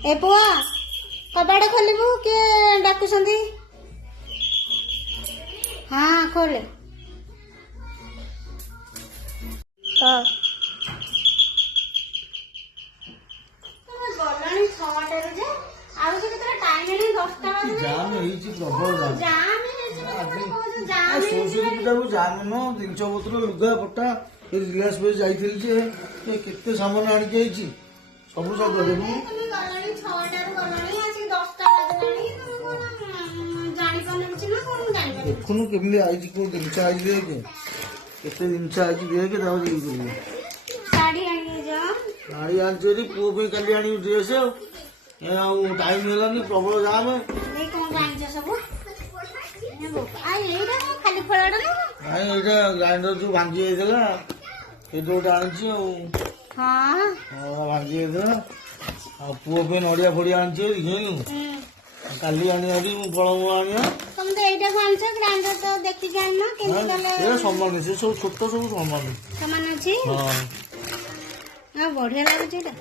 ए पुआ कबाड़ खोलबू किए डाकुଛନ୍ତି? हाँ खोले। हाँ गलानी 6टाରୁ जे आउ जे केतरा टाइम हेली 10टा बाजे जाम हेची प्रबल जाम जाम सोसुरी पिटाबू जाम न जिनछ पत्र लुगा पट्टा रिलायंस पे जाइथिल जे केते सामान आनि के आइची सबु सब देबू तुम गलानी 6टाରୁ गलानी आसी 10टा बाजलानी जानि कोन छि ना कोन जानि कोन देखुनु केमली आइची को जिनछ आइची देखे केते जिनछ आइची देखे ताऊ देई करियो साड़ी आनी जा साड़ी आंचरी पुओ पे काली आनी ड्रेस ଆଉ ଟାଇମ ହେଲାନି ପ୍ରବଳ ଜାମ ଏ କଣ ଜାଣିଛ ସବୁ ଆ ଏଇଟା ଖାଲି ଫଳଟା ନା ନାଇଁ ଏଇଟା ଗ୍ରାଇଣ୍ଡର ଯୋଉ ଭାଙ୍ଗି ଯାଇଥିଲା ସେଇଟା ଗୋଟେ ଆଣିଛି ଆଉ ହଁ ଭାଙ୍ଗି ଯାଇଥିଲା ଆଉ ପୁଅ ପାଇଁ ନଡିଆ ଫଡିଆ ଆଣିଛି ଦେଖିଲୁ କାଲି ଆଣିବି ମୁଁ ଫଳମୂଳ ଆଣିବା ତମେ ତ ଏଇଟାକୁ ଆଣିଛ ଗ୍ରାଇଣ୍ଡର ତ ଦେଖିକି ଆଣିନ କେମିତି କଲେ ଏଇଟା ସମାନ ସେ ସବୁ ଛୋଟ ସବୁ ସମାନ ସମାନ ଅଛି ବଢିଆ ଲାଗୁଛି ଏଇଟା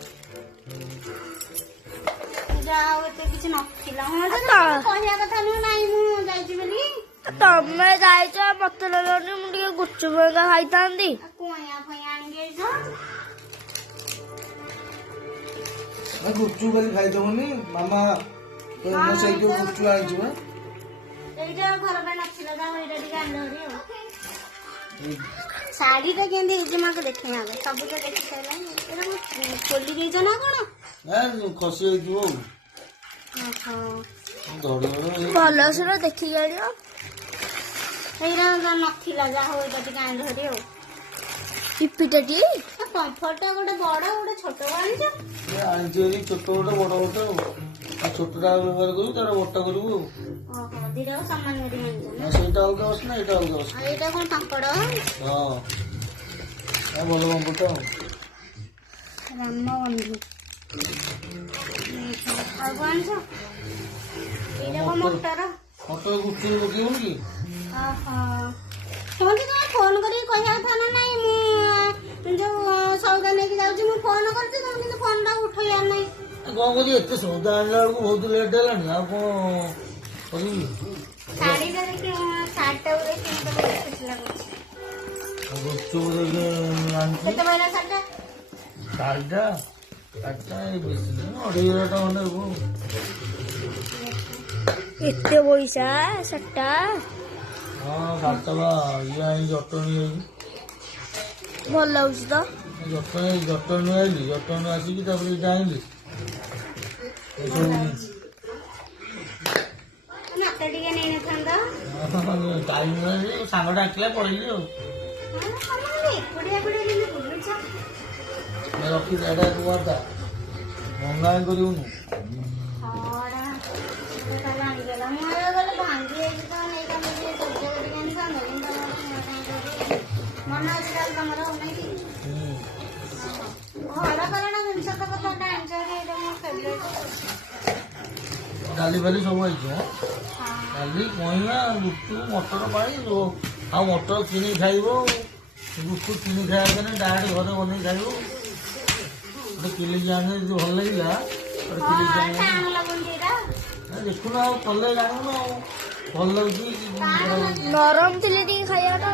ଆଉ ଏତେ କିଛି ନଥିଲା କହିବା କଥା ନୁହଁ ନାଇଁ ମୁଁ ଯାଇଛି ବୋଲି ତମେ ଯାଇଛ ମତେ ନେଲନି ମୁଁ ଟିକେ ଗୁପଚୁପ ହେରିକା ଖାଇଥାନ୍ତି କୁଣିଆ ଫଇଆ ଆଣିକି ଯାଇଛ ଗୁପଚୁପ କାଲି ଖାଇଦବନି ମାମା ସେଇଠି ଗୁପଚୁପ ଆଣିଛି ବା ଏଇଟା ଘର ପାଇଁ ନଥିଲା ତ ଏଇଟା ଟିକେ ଆଣିଲି ଆଉ ଶାଢୀଟା କେମିତି ହେଇଛି ମତେ ଦେଖେଇ ଆଗ ସବୁ ତ ଦେଖି ସାରିଲାଣି ଏଇଟା ଖୋଲି ଦେଇଛ ନା କଣ ଖସି ଯାଇଥିବ ଭଲ ସୁର ଦେଖିକି ଆଣିବ ଏଇଟା ନଥିଲା ଯାହା ହଉ ଏଇଟା ଟିକେ ଆଣିଲି ଧରି ଆଉ ଇପିଟାଟି କମ୍ଫର୍ଟ ଗୋଟେ ବଡ ଗୋଟେ ଛୋଟ ଆଣିଛ ଆଣିଛି ଛୋଟ ଗୋଟେ ବଡ ଗୋଟେ ଆଉ ଛୋଟଟା ବ୍ୟବହାର କରିବୁ ତାର ବଡଟା କରିବୁ ଓହୋ ଦିଟାକୁ ସମାନ କରି ଆଣିଛ ସେଇଟା ଅଲଗା ଅଛି ନା ଏଇଟା ଅଲଗା ଅଛି ଏଇଟା କଣ ପାମ୍ପଡ ହଁ ଭଲ କମ୍ପୁଟ ରାମ ବନ୍ଧୁ ଆଉ କଣ ଆଣିଛ ଏଇଟା କଣ ମଟର ମଟର ଗୁପଚୁପ ପକେଇବୁ କି ଓହୋ ତମେ ଫୋନ କରିକି କହିବା କଥା ନା ନାଇଁ ମୁଁ ଯୋଉ ସଉଦା ନେଇକି ଯାଉଛି ମୁଁ ଫୋନ କରୁଛି ତମେ କିନ୍ତୁ ଫୋନ ଟା ଉଠେଇବାର ନାହିଁ କଣ କରିବି ଏତେ ସଉଦା ଆଣିଲା ବେଳକୁ ବହୁତ ଲେଟ୍ ହେଲାଣି ଆଉ କଣ କରିବି ଶାଢୀଟା ଦେଖି ଶାଢୀଟା ଦେଖି ମତେ ବହୁତ ଖୁସି ଲାଗୁଛି ଗୁପଚୁପ ଆଣିଛି କେତେ ପଇଲା ଶାଢୀଟା ଶାଢୀଟା ବେଶୀ 2,500 ଟଙ୍କା ନେବୁ ଏତେ ପଇସା ସେଟା ହଁ ଶାଢୀଟା ବା ଇଏ ଆଣି ଜଟଣୀ ଯାଇକି ଭଲ ଲାଗୁଛି ତ ଜଟଣୀ ଆଇଲି ଜଟଣୀ ଆସିକି ତାପରେ ଏଇଟା ଆଣିଲି ଏସବୁ ମତେ ଟିକେ ନେଇନଥାନ୍ତା ଟାଇମ ସାଙ୍ଗ ଡାକିଲା ପଳେଇଲି ଆଉ ଏକୁଟିଆ କେମିତି ବୁଲୁଛ ରଖି ଏଇଟା କୁଆଟା ମଙ୍ଗା କରିବୁନୁ ତାହେଲେ ଆଣିଗଲା ମୁଁ ଗଲେ ଭାଙ୍ଗି ଯାଇଛି ତ ନେଇକି ସଜ୍ଜ କରିକି ଆଣିଥାନ୍ତା କିନ୍ତୁ ମନ ଅଛି ତାହେଲେ ତମର ନାଇଁ କି ଘର କରଣ ଜିନିଷ ତ କଥା ଆଣିଛ ଏଇଟା ମୋ ଫେଭରେଟ୍ ଡାଲି ଫାଲି ସବୁ ଆଇଛି ଡାଲି କଇଁଆ ଗୁପଚୁପ ମଟର ପାଣି ଆଉ ମଟର କିଣିକି ଖାଇବ ଗୁପଚୁପ କିଣିକି ଖାଇବା ପାଇଁ ଡାଇରେକ୍ଟ ଘରେ ବନେଇ ଖାଇବ ଗୋଟେ କିଲିକି ଆଣିଲେ ଯଦି ଭଲ ଲାଗିଲା ଦେଖୁନ ଆଉ କଲେ ଜାଣିବୁନ ଆଉ ଭଲ ଲାଗୁଛି ନରମ ଥିଲେ ଟିକେ ଖାଇବା ନା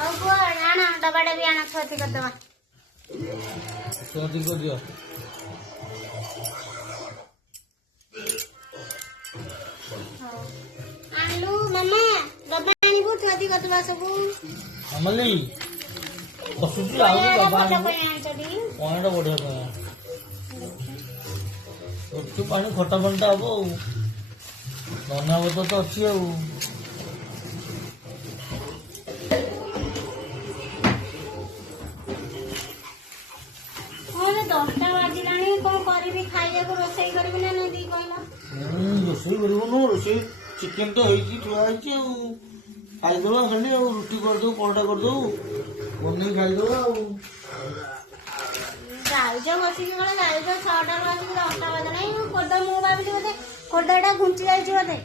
ଆଉ କୁହ ଆଣ ଡବାଟା ବି ଆଣ ଛୁଆତି କରିଦବା ଅଧିକ ଦିଅ ଆଣିଲୁ ମାମା ଡବା ଆଣିବୁ ଛୁଆତି କରିଦବା ସବୁ ଆମଲି ବସୁଛି ଆଉ ଡବା ଆଣିବୁ କଇଁଆଟା ବଢିଆ କଇଁଆ ଗୁପଚୁପ ପାଣି ଖଟା ପାଣିଟା ହବ ଆଉ ଧନିଆ ପତ୍ର ତ ଅଛି ଆଉ ଦଶଟା ବାଜିଲାଣି କଣ କରିବି ଖାଇବାକୁ ରୋଷେଇ କରିବି ନା ନାଇଁ ଦେଇ କହିଲ ରୋଷେଇ କରିବୁନୁ ରୋଷେଇ ଚିକେନ ତ ହେଇଛି ଥୁଆ ହେଇଛି ଆଉ ଖାଇଦବା ଖାଲି ଆଉ ରୁଟି କରିଦବୁ ପରଟା କରିଦବୁ ବନେଇକି ଖାଇଦବା ଆଉ ଯାଉଛ ବସିକି କଣ ଯାଉଛ 6ଟାରୁ ଆସିକି 10ଟା ବାଜେ ନାହିଁ ଖୋର୍ଦ୍ଧା ମୁଁ ଭାବିଲି ବୋଧେ ଖୋର୍ଦ୍ଧାଟା ଘୁଞ୍ଚି ଯାଇଛି ବୋଧେ